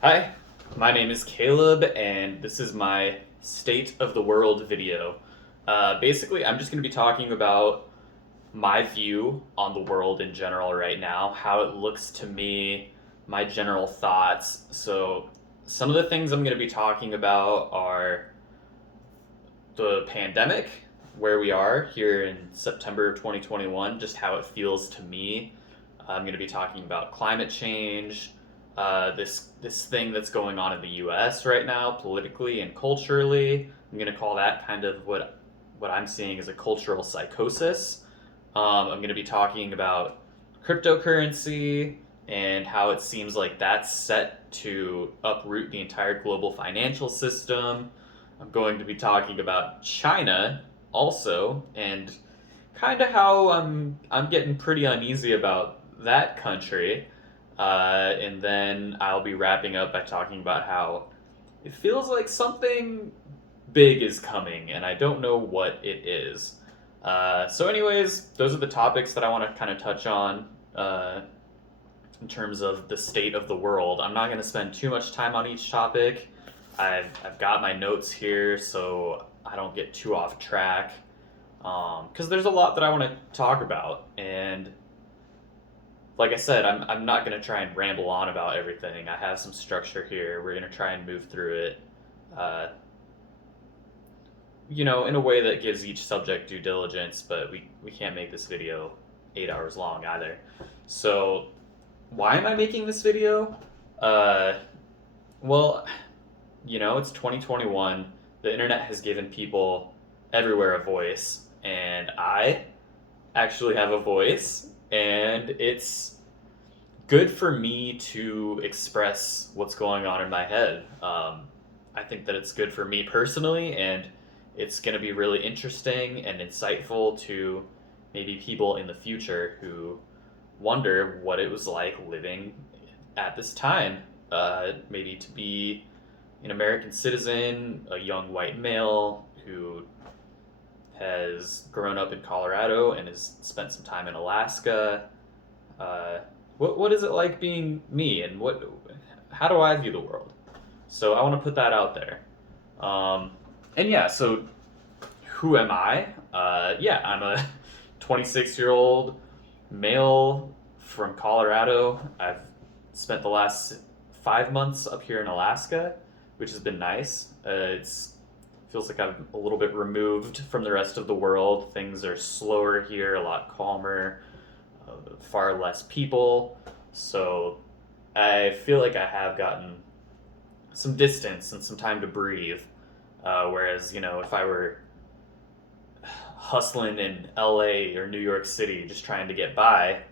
Hi, my name is Caleb, and this is my State of the World video. Basically, I'm just going to be talking about my view on the world in general right now, how it looks to me, my general thoughts. So, some of the things I'm going to be talking about are the pandemic, where we are here in September of 2021, just how it feels to me. I'm going to be talking about climate change, this thing that's going on in the U.S. right now, politically and culturally. I'm going to call that kind of what I'm seeing as a cultural psychosis. I'm going to be talking about cryptocurrency and how it seems like that's set to uproot the entire global financial system. I'm going to be talking about China also, and kind of how I'm getting pretty uneasy about that country. And then I'll be wrapping up by talking about how it feels like something big is coming, and I don't know what it is. Anyways, those are the topics that I want to kind of touch on in terms of the state of the world. I'm not going to spend too much time on each topic. I've got my notes here so I don't get too off track. Because there's a lot that I want to talk about, and like I said, I'm not going to try and ramble on about everything. I have some structure here. We're going to try and move through it, uh, in a way that gives each subject due diligence, but we can't make this video 8 hours long either. So, why am I making this video? Uh, well, it's 2021. The internet has given people everywhere a voice, and I actually have a voice, and it's good for me to express what's going on in my head. I think that it's good for me personally, and it's going to be really interesting and insightful to maybe people in the future who wonder what it was like living at this time. Maybe to be an American citizen, a young white male who has grown up in Colorado and has spent some time in Alaska. Uh, what is it like being me, and how do I view the world? So I want to put that out there. Um, and yeah, so who am I? Yeah, I'm a 26-year-old male from Colorado. I've spent the last 5 months up here in Alaska, which has been nice. It's feels like I'm a little bit removed from the rest of the world. Things are slower here, a lot calmer, far less people. So I feel like I have gotten some distance and some time to breathe. Whereas, if I were hustling in LA or New York City just trying to get by,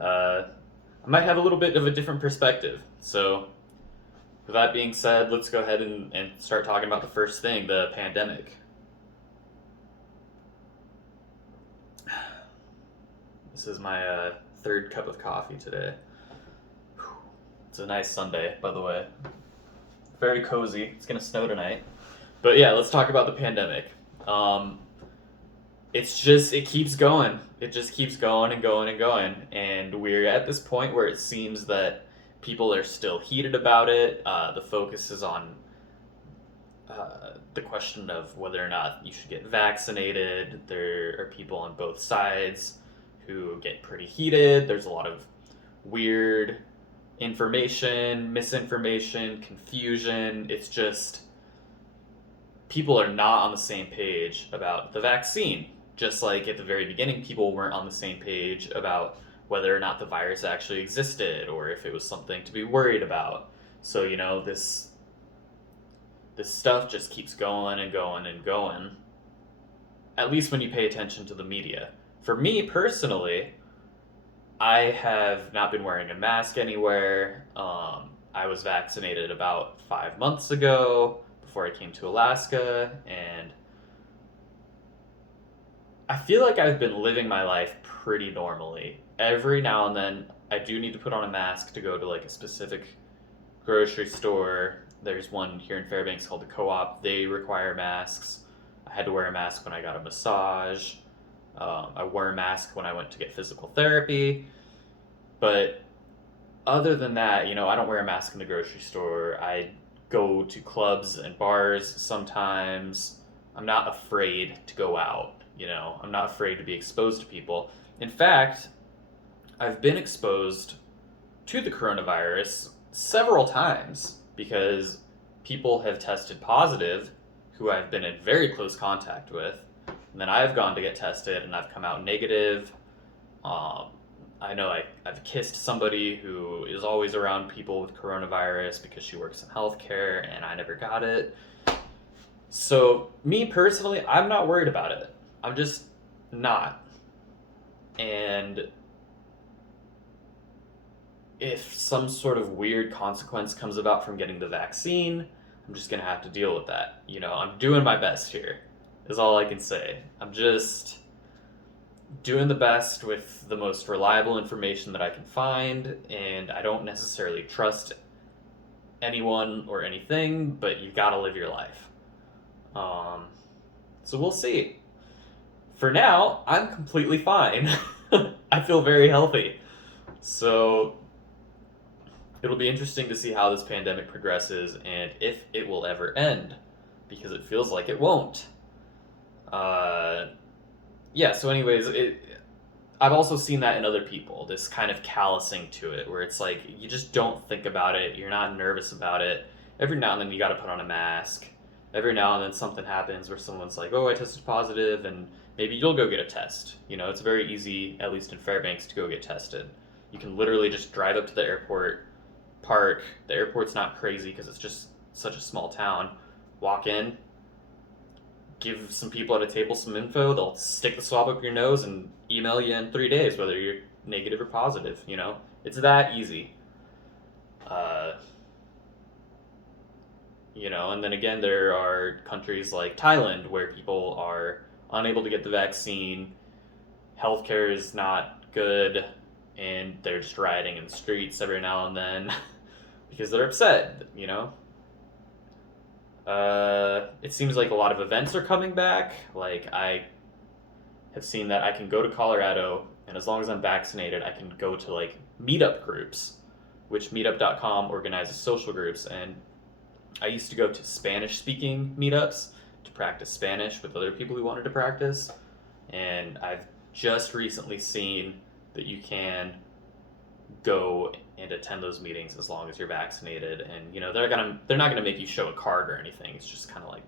I might have a little bit of a different perspective. So, with that being said, let's go ahead and start talking about the first thing, the pandemic. This is my third cup of coffee today. It's a nice Sunday, by the way. Very cozy. It's going to snow tonight. But yeah, let's talk about the pandemic. It keeps going. It just keeps going and going and going. And we're at this point where it seems that people are still heated about it. The focus is on the question of whether or not you should get vaccinated. There are people on both sides who get pretty heated. There's a lot of weird information, misinformation, confusion. It's just people are not on the same page about the vaccine. Just like at the very beginning, people weren't on the same page about whether or not the virus actually existed or if it was something to be worried about. So, this stuff just keeps going and going and going. At least when you pay attention to the media. For me personally, I have not been wearing a mask anywhere. I was vaccinated about 5 months ago before I came to Alaska, and I feel like I've been living my life pretty normally. Every now and then, I do need to put on a mask to go to like a specific grocery store. There's one here in Fairbanks called the Co-op. They require masks. I had to wear a mask when I got a massage. I wore a mask when I went to get physical therapy. But other than that, I don't wear a mask in the grocery store. I go to clubs and bars sometimes. I'm not afraid to go out. I'm not afraid to be exposed to people. In fact, I've been exposed to the coronavirus several times because people have tested positive who I've been in very close contact with. And then I've gone to get tested and I've come out negative. Um, I know I've kissed somebody who is always around people with coronavirus because she works in healthcare and I never got it. So, me personally, I'm not worried about it. I'm just not. And if some sort of weird consequence comes about from getting the vaccine, I'm just gonna have to deal with that. I'm doing my best here, is all I can say. I'm just doing the best with the most reliable information that I can find, and I don't necessarily trust anyone or anything, but you gotta live your life. Um, so we'll see. For now, I'm completely fine. I feel very healthy. So it'll be interesting to see how this pandemic progresses and if it will ever end, because it feels like it won't. Uh, yeah, so, anyways, I've also seen that in other people, this kind of callousing to it, where it's like you just don't think about it, you're not nervous about it. Every now and then you gotta put on a mask. Every now and then something happens where someone's like, oh, I tested positive, and maybe you'll go get a test. It's very easy, at least in Fairbanks, to go get tested. You can literally just drive up to the airport, park. The airport's not crazy because it's just such a small town. Walk in, give some people at a table some info. They'll stick the swab up your nose and email you in 3 days whether you're negative or positive. It's that easy. Uh, and then again, there are countries like Thailand where people are unable to get the vaccine. Healthcare is not good, and they're just rioting in the streets every now and then because they're upset. It seems like a lot of events are coming back. Like, I have seen that I can go to Colorado, and as long as I'm vaccinated, I can go to, like, meetup groups, which meetup.com organizes social groups, and I used to go to Spanish-speaking meetups to practice Spanish with other people who wanted to practice, and I've just recently seen that you can go and attend those meetings as long as you're vaccinated, and they're not gonna make you show a card or anything. It's just kind of like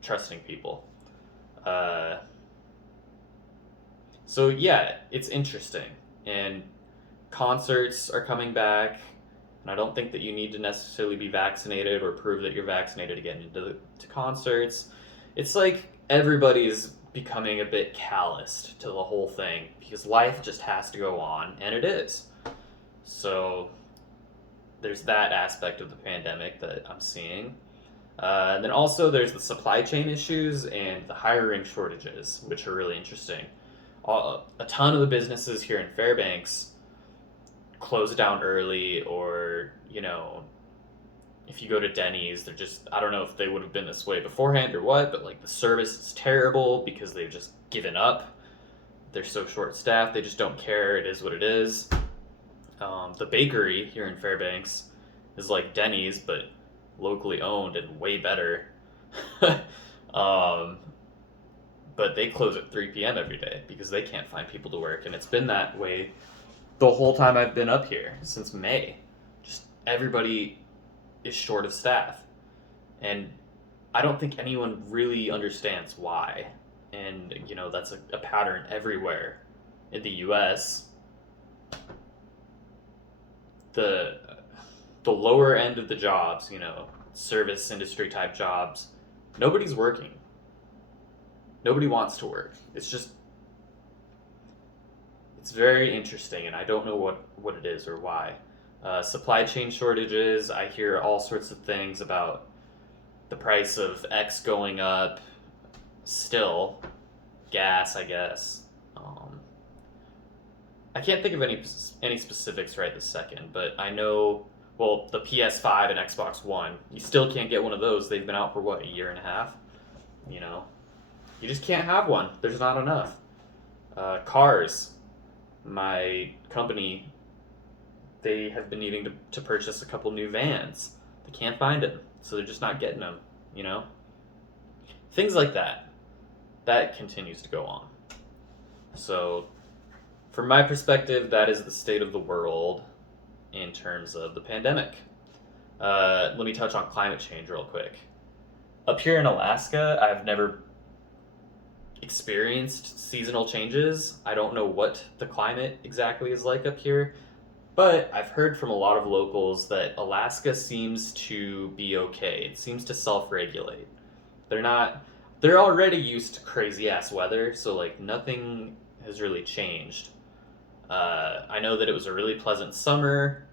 trusting people. Uh, so yeah, it's interesting, and concerts are coming back, and I don't think that you need to necessarily be vaccinated or prove that you're vaccinated to get into concerts. It's like everybody's becoming a bit calloused to the whole thing because life just has to go on, and it is. So there's that aspect of the pandemic that I'm seeing. And then also there's the supply chain issues and the hiring shortages, which are really interesting. A ton of the businesses here in Fairbanks close down early, or, if you go to Denny's, they're just, I don't know if they would have been this way beforehand or what, but like the service is terrible because they've just given up. They're so short staffed, they just don't care. It is what it is. The bakery here in Fairbanks is like Denny's, but locally owned and way better. um, but they close at 3 p.m. every day because they can't find people to work, and it's been that way the whole time I've been up here, since May. Just everybody is short of staff, and I don't think anyone really understands why. And that's a pattern everywhere in the US. The lower end of the jobs, service industry type jobs, nobody's working. Nobody wants to work. It's very interesting, and I don't know what it is or why. Supply chain shortages, I hear all sorts of things about the price of X going up still. Gas, I guess. I can't think of any specifics right this second, but I know, well, the PS5 and Xbox One, you still can't get one of those. They've been out for, what, a year and a half? You just can't have one. There's not enough. Cars. My company they have been needing to purchase a couple new vans. They can't find them, so they're just not getting them, you know? Things like that. That continues to go on. So, from my perspective, that is the state of the world in terms of the pandemic. Let me touch on climate change real quick. Up here in Alaska, I've never experienced seasonal changes. I don't know what the climate exactly is like up here, but I've heard from a lot of locals that Alaska seems to be okay. It seems to self-regulate. They're not they're already used to crazy ass weather, so like nothing has really changed. I know that it was a really pleasant summer.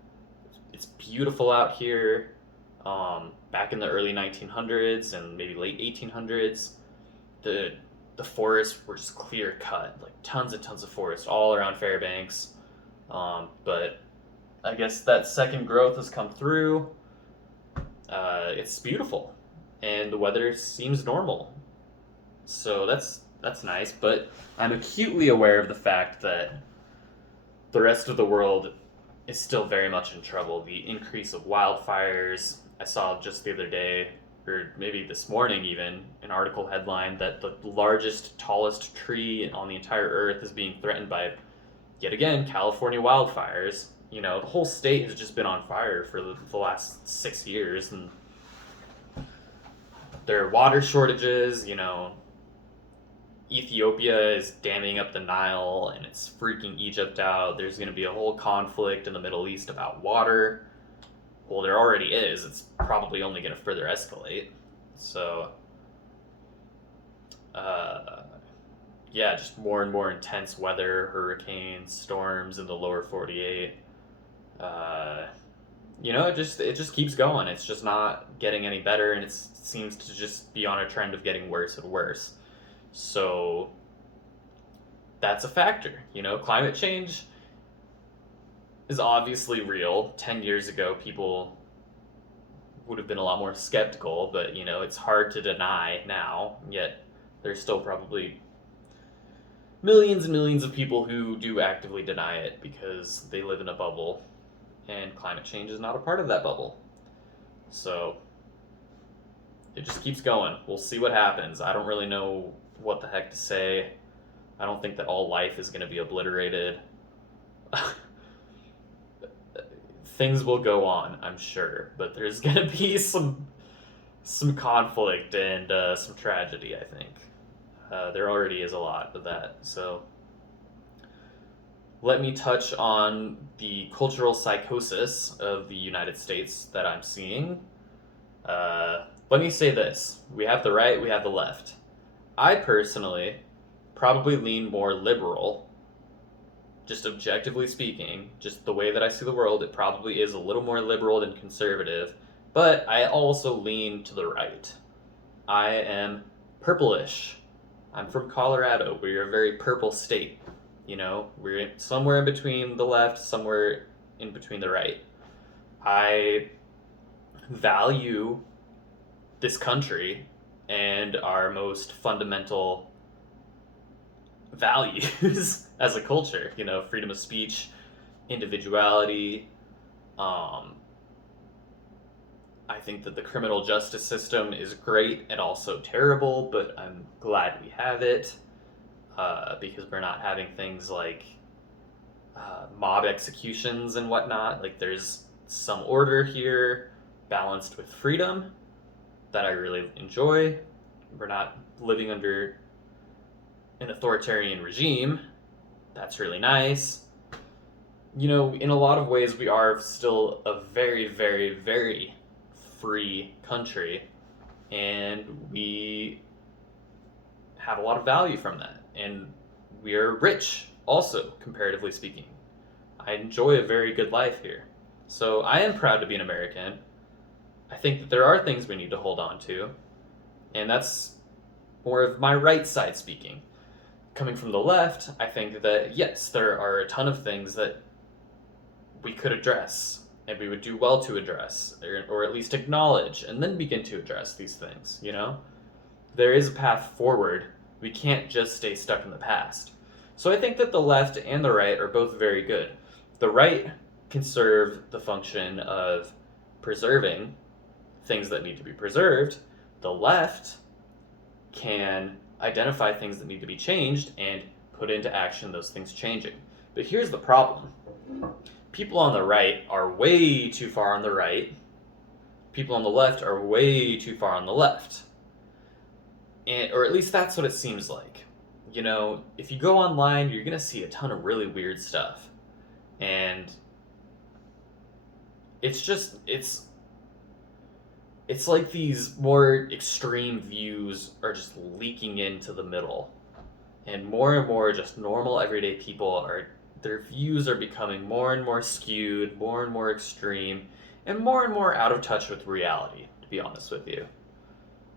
It's beautiful out here. Back in the early 1900s and maybe late 1800s, the the forests were just clear cut, like tons and tons of forest all around Fairbanks. But I guess that second growth has come through. It's beautiful, and the weather seems normal. So that's nice. But I'm acutely aware of the fact that the rest of the world is still very much in trouble. The increase of wildfires. I saw just the other day, or maybe this morning even, an article headline that the largest, tallest tree on the entire earth is being threatened by, yet again, California wildfires. You know, the whole state has just been on fire for the last 6 years, and there are water shortages. You know, Ethiopia is damming up the Nile and it's freaking Egypt out. There's going to be a whole conflict in the Middle East about water. Well, there already is. It's probably only going to further escalate. So, yeah, just more and more intense weather, hurricanes, storms in the lower 48. You know, it just keeps going. It's just not getting any better, and it seems to just be on a trend of getting worse and worse. So that's a factor. You know, climate change is obviously real. 10 years ago, people would have been a lot more skeptical, but, you know, it's hard to deny now, yet there's still probably millions and millions of people who do actively deny it because they live in a bubble, and climate change is not a part of that bubble. So it just keeps going. We'll see what happens. I don't really know what the heck to say. I don't think that all life is going to be obliterated. Things will go on, I'm sure, but there's going to be some conflict and some tragedy, I think. There already is a lot of that. So let me touch on the cultural psychosis of the United States that I'm seeing. Let me say this. We have the right, we have the left. I personally probably lean more liberal. Just objectively speaking, just the way that I see the world, it probably is a little more liberal than conservative, but I also lean to the right. I am purplish. I'm from Colorado. We're a very purple state. You know, we're somewhere in between the left, somewhere in between the right. I value this country and our most fundamental values as a culture, you know, freedom of speech, individuality. I think that the criminal justice system is great and also terrible, but I'm glad we have it, because we're not having things like mob executions and whatnot. Like, there's some order here balanced with freedom that I really enjoy. We're not living under an authoritarian regime. That's really nice. You know, in a lot of ways, we are still a very, very, very free country, and we have a lot of value from that. And we are rich, also, comparatively speaking. I enjoy a very good life here. So I am proud to be an American. I think that there are things we need to hold on to, and that's more of my right side speaking. Coming from the left, I think that yes, there are a ton of things that we could address, and we would do well to address, or at least acknowledge, and then begin to address these things, you know? There is a path forward. We can't just stay stuck in the past. So I think that the left and the right are both very good. The right can serve the function of preserving things that need to be preserved. The left can identify things that need to be changed and put into action those things changing. But here's the problem. People on the right are way too far on the right. People on the left are way too far on the left. Or at least that's what it seems like. You know, if you go online, you're going to see a ton of really weird stuff. And it's like these more extreme views are just leaking into the middle. And more just normal everyday people their views are becoming more and more skewed, more and more extreme, and more out of touch with reality, to be honest with you.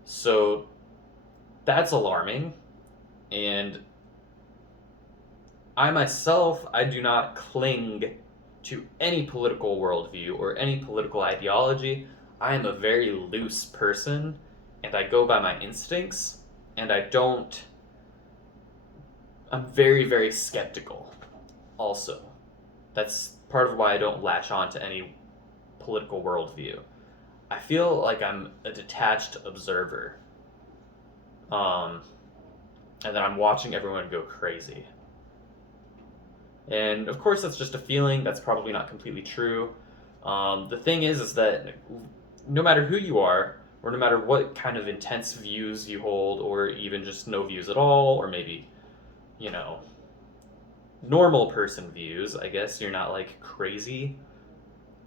So that's alarming. And I myself, I do not cling to any political worldview or any political ideology. I am a very loose person, and I go by my instincts, and I'm very, very skeptical also. That's part of why I don't latch on to any political worldview. I feel like I'm a detached observer. And then I'm watching everyone go crazy. And of course, that's just a feeling. That's probably not completely true. The thing is that no matter who you are, or no matter what kind of intense views you hold, or even just no views at all, or maybe, you know, normal person views, I guess you're not like crazy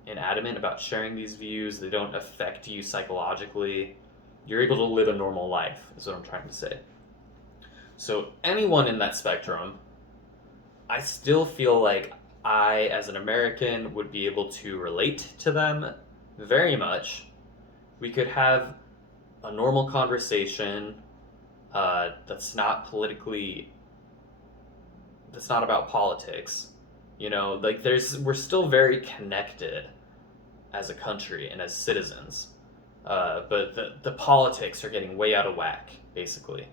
and adamant about sharing these views. They don't affect you psychologically. You're able to live a normal life, is what I'm trying to say. So anyone in that spectrum, I still feel like I, as an American, would be able to relate to them very much. We could have a normal conversation that's not about politics. You know, like we're still very connected as a country and as citizens. But the politics are getting way out of whack, basically.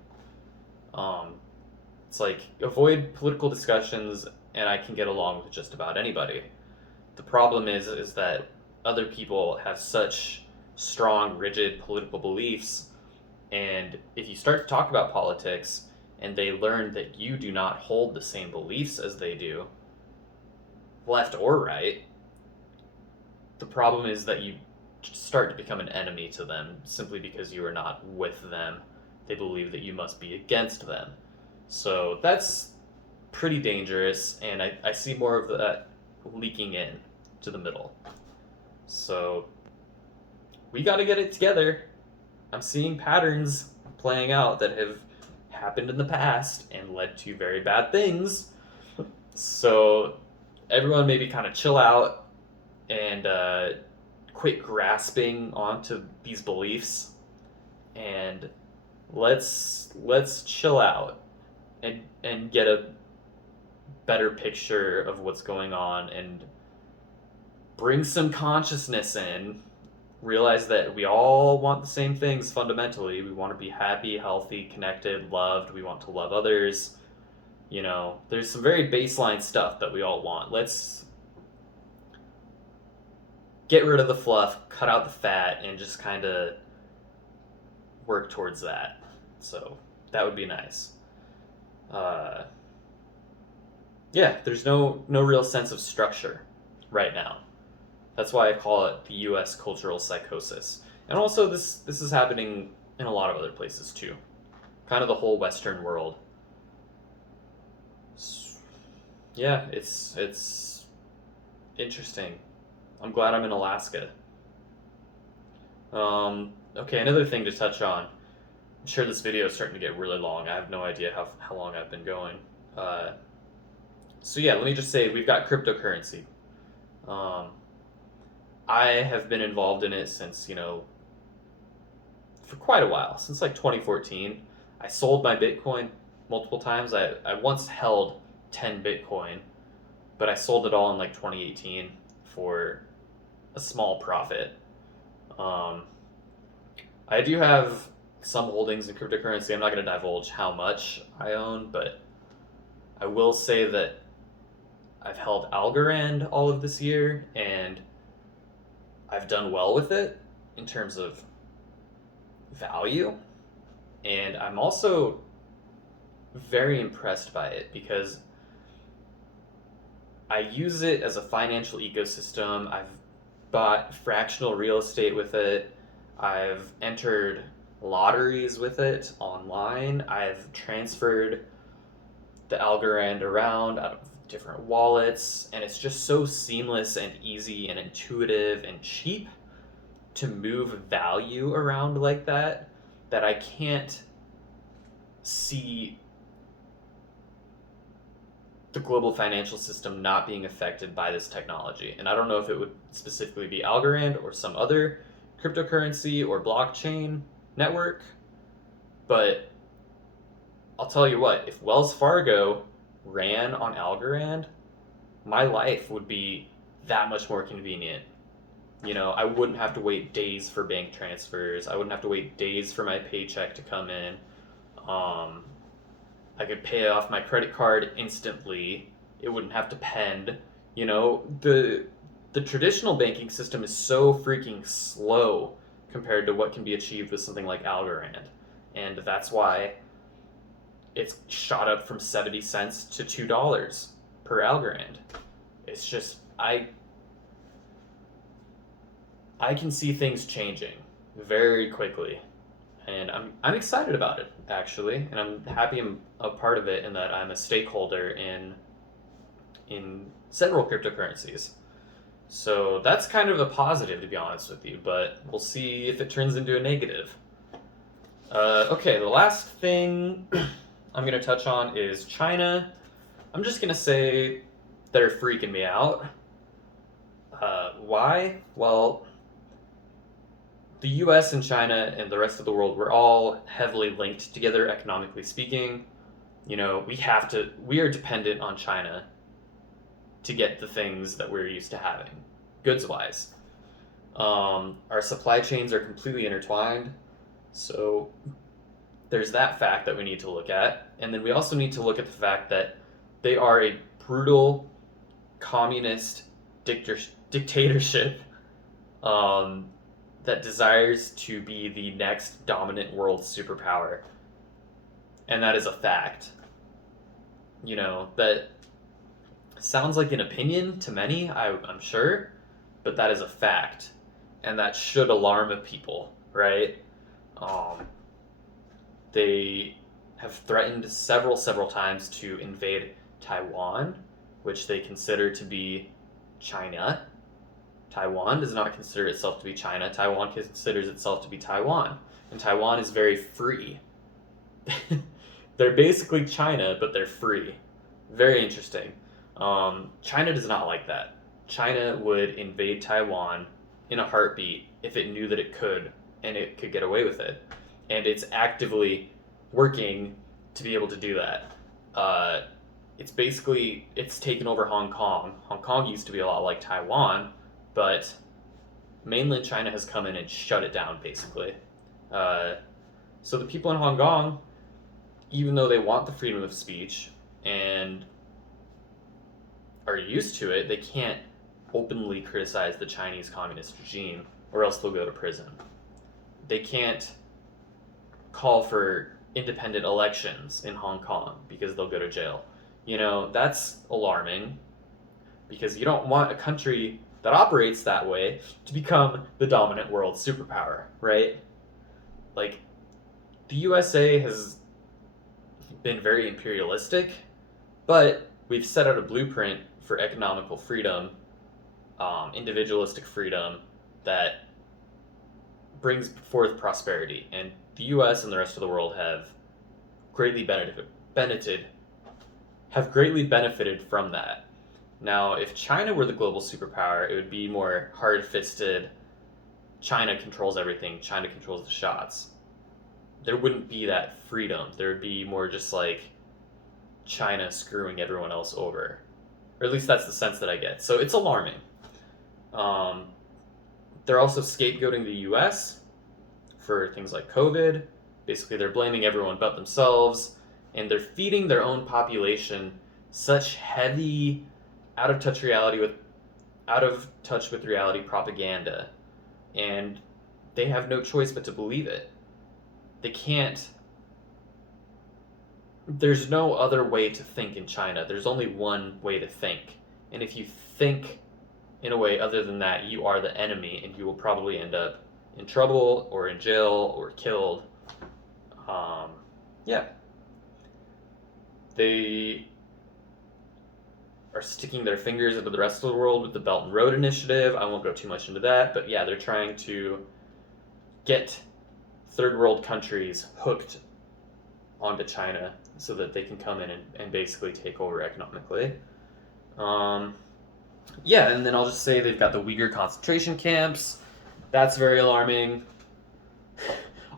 It's like, avoid political discussions and I can get along with just about anybody. The problem is that other people have such strong, rigid political beliefs, and if you start to talk about politics and they learn that you do not hold the same beliefs as they do, left or right, the problem is that you start to become an enemy to them simply because you are not with them. They believe that you must be against them. So that's pretty dangerous, and I see more of that leaking in to the middle. So we got to get it together. I'm seeing patterns playing out that have happened in the past and led to very bad things. So everyone maybe kind of chill out and quit grasping onto these beliefs, and let's chill out and get a better picture of what's going on and bring some consciousness in. Realize that we all want the same things fundamentally. We want to be happy, healthy, connected, loved. We want to love others. You know, there's some very baseline stuff that we all want. Let's get rid of the fluff, cut out the fat, and just kind of work towards that. So that would be nice. Yeah, there's no real sense of structure right now. That's why I call it the U.S. cultural psychosis. And also, this is happening in a lot of other places too. Kind of the whole Western world. Yeah, it's interesting. I'm glad I'm in Alaska. Okay, another thing to touch on. I'm sure this video is starting to get really long. I have no idea how long I've been going. So yeah, let me just say we've got cryptocurrency. I have been involved in it since, for quite a while, since like 2014. I sold my Bitcoin multiple times. I once held 10 Bitcoin, but I sold it all in like 2018 for a small profit. I do have some holdings in cryptocurrency. I'm not going to divulge how much I own, but I will say that I've held Algorand all of this year, and I've done well with it in terms of value. And I'm also very impressed by it because I use it as a financial ecosystem. I've bought fractional real estate with it. I've entered lotteries with it online. I've transferred the Algorand around out of different wallets, and it's just so seamless and easy and intuitive and cheap to move value around like that that I can't see the global financial system not being affected by this technology. And I don't know if it would specifically be Algorand or some other cryptocurrency or blockchain network, but I'll tell you what, if Wells Fargo ran on Algorand, my life would be that much more convenient. I wouldn't have to wait days for bank transfers. I wouldn't have to wait days for my paycheck to come in. I could pay off my credit card instantly. It wouldn't have to pend. The traditional banking system is so freaking slow compared to what can be achieved with something like Algorand. And that's why it's shot up from 70 cents to $2 per Algorand. It's just, I can see things changing very quickly. And I'm excited about it, actually, and I'm happy I'm a part of it and that I'm a stakeholder in several cryptocurrencies. So that's kind of a positive, to be honest with you, but we'll see if it turns into a negative. Okay, the last thing I'm going to touch on is China. I'm just going to say they're freaking me out. Why? Well, the US and China and the rest of the world, we're all heavily linked together economically speaking. We are dependent on China to get the things that we're used to having, goods wise. Our supply chains are completely intertwined, so there's that fact that we need to look at. And then we also need to look at the fact that they are a brutal communist dictatorship that desires to be the next dominant world superpower. And that is a fact. That sounds like an opinion to many, I'm sure, but that is a fact. And that should alarm people, right? They have threatened several times to invade Taiwan, which they consider to be China. Taiwan does not consider itself to be China. Taiwan considers itself to be Taiwan. And Taiwan is very free. They're basically China, but they're free. Very interesting. China does not like that. China would invade Taiwan in a heartbeat if it knew that it could, and it could get away with it. And it's actively working to be able to do that. It's taken over Hong Kong. Hong Kong used to be a lot like Taiwan, but mainland China has come in and shut it down, basically. So the people in Hong Kong, even though they want the freedom of speech and are used to it, they can't openly criticize the Chinese communist regime, or else they'll go to prison. They can't call for independent elections in Hong Kong because they'll go to jail. That's alarming, because you don't want a country that operates that way to become the dominant world superpower, right? Like, the USA has been very imperialistic, but we've set out a blueprint for economical freedom, individualistic freedom, that brings forth prosperity. And the US and the rest of the world have greatly benefited from that. Now, if China were the global superpower, it would be more hard-fisted. China controls everything. China controls the shots. There wouldn't be that freedom. There would be more just like China screwing everyone else over. Or at least that's the sense that I get. So it's alarming. They're also scapegoating the US for things like COVID. Basically, they're blaming everyone but themselves. And they're feeding their own population such heavy out of touch reality with out of touch with reality propaganda, and they have no choice but to believe it. They can't. There's no other way to think in China. There's only one way to think, and if you think in a way other than that, you are the enemy, and you will probably end up in trouble or in jail or killed. Yeah, they are sticking their fingers into the rest of the world with the Belt and Road Initiative. I won't go too much into that, but yeah, they're trying to get third world countries hooked onto China so that they can come in and basically take over economically. Yeah, and then I'll just say they've got the Uyghur concentration camps. That's very alarming.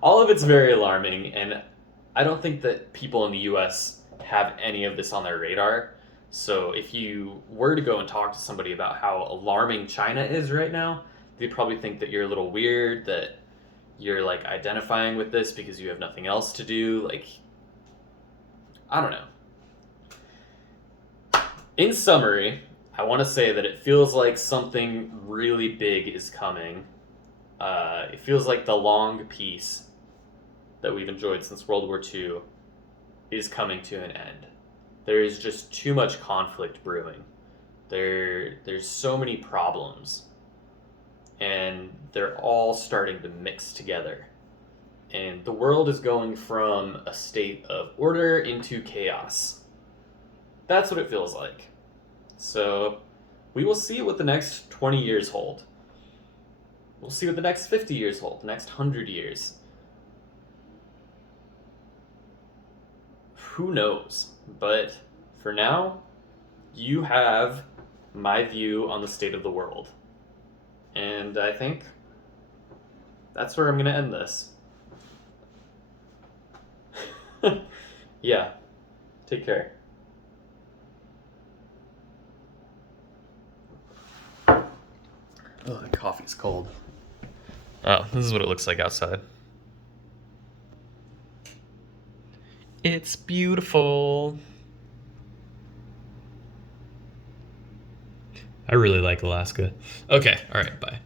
All of it's very alarming, and I don't think that people in the US have any of this on their radar. So if you were to go and talk to somebody about how alarming China is right now, they'd probably think that you're a little weird, that you're like identifying with this because you have nothing else to do. Like, I don't know. In summary, I want to say that it feels like something really big is coming. It feels like the long peace that we've enjoyed since World War II is coming to an end. There is just too much conflict brewing. There's so many problems, and they're all starting to mix together. And the world is going from a state of order into chaos. That's what it feels like. So we will see what the next 20 years hold. We'll see what the next 50 years hold, the next 100 years. Who knows? But for now, you have my view on the state of the world. And I think that's where I'm going to end this. Yeah. Take care. Oh, the coffee's cold. Oh, this is what it looks like outside. It's beautiful. I really like Alaska. Okay, all right, bye.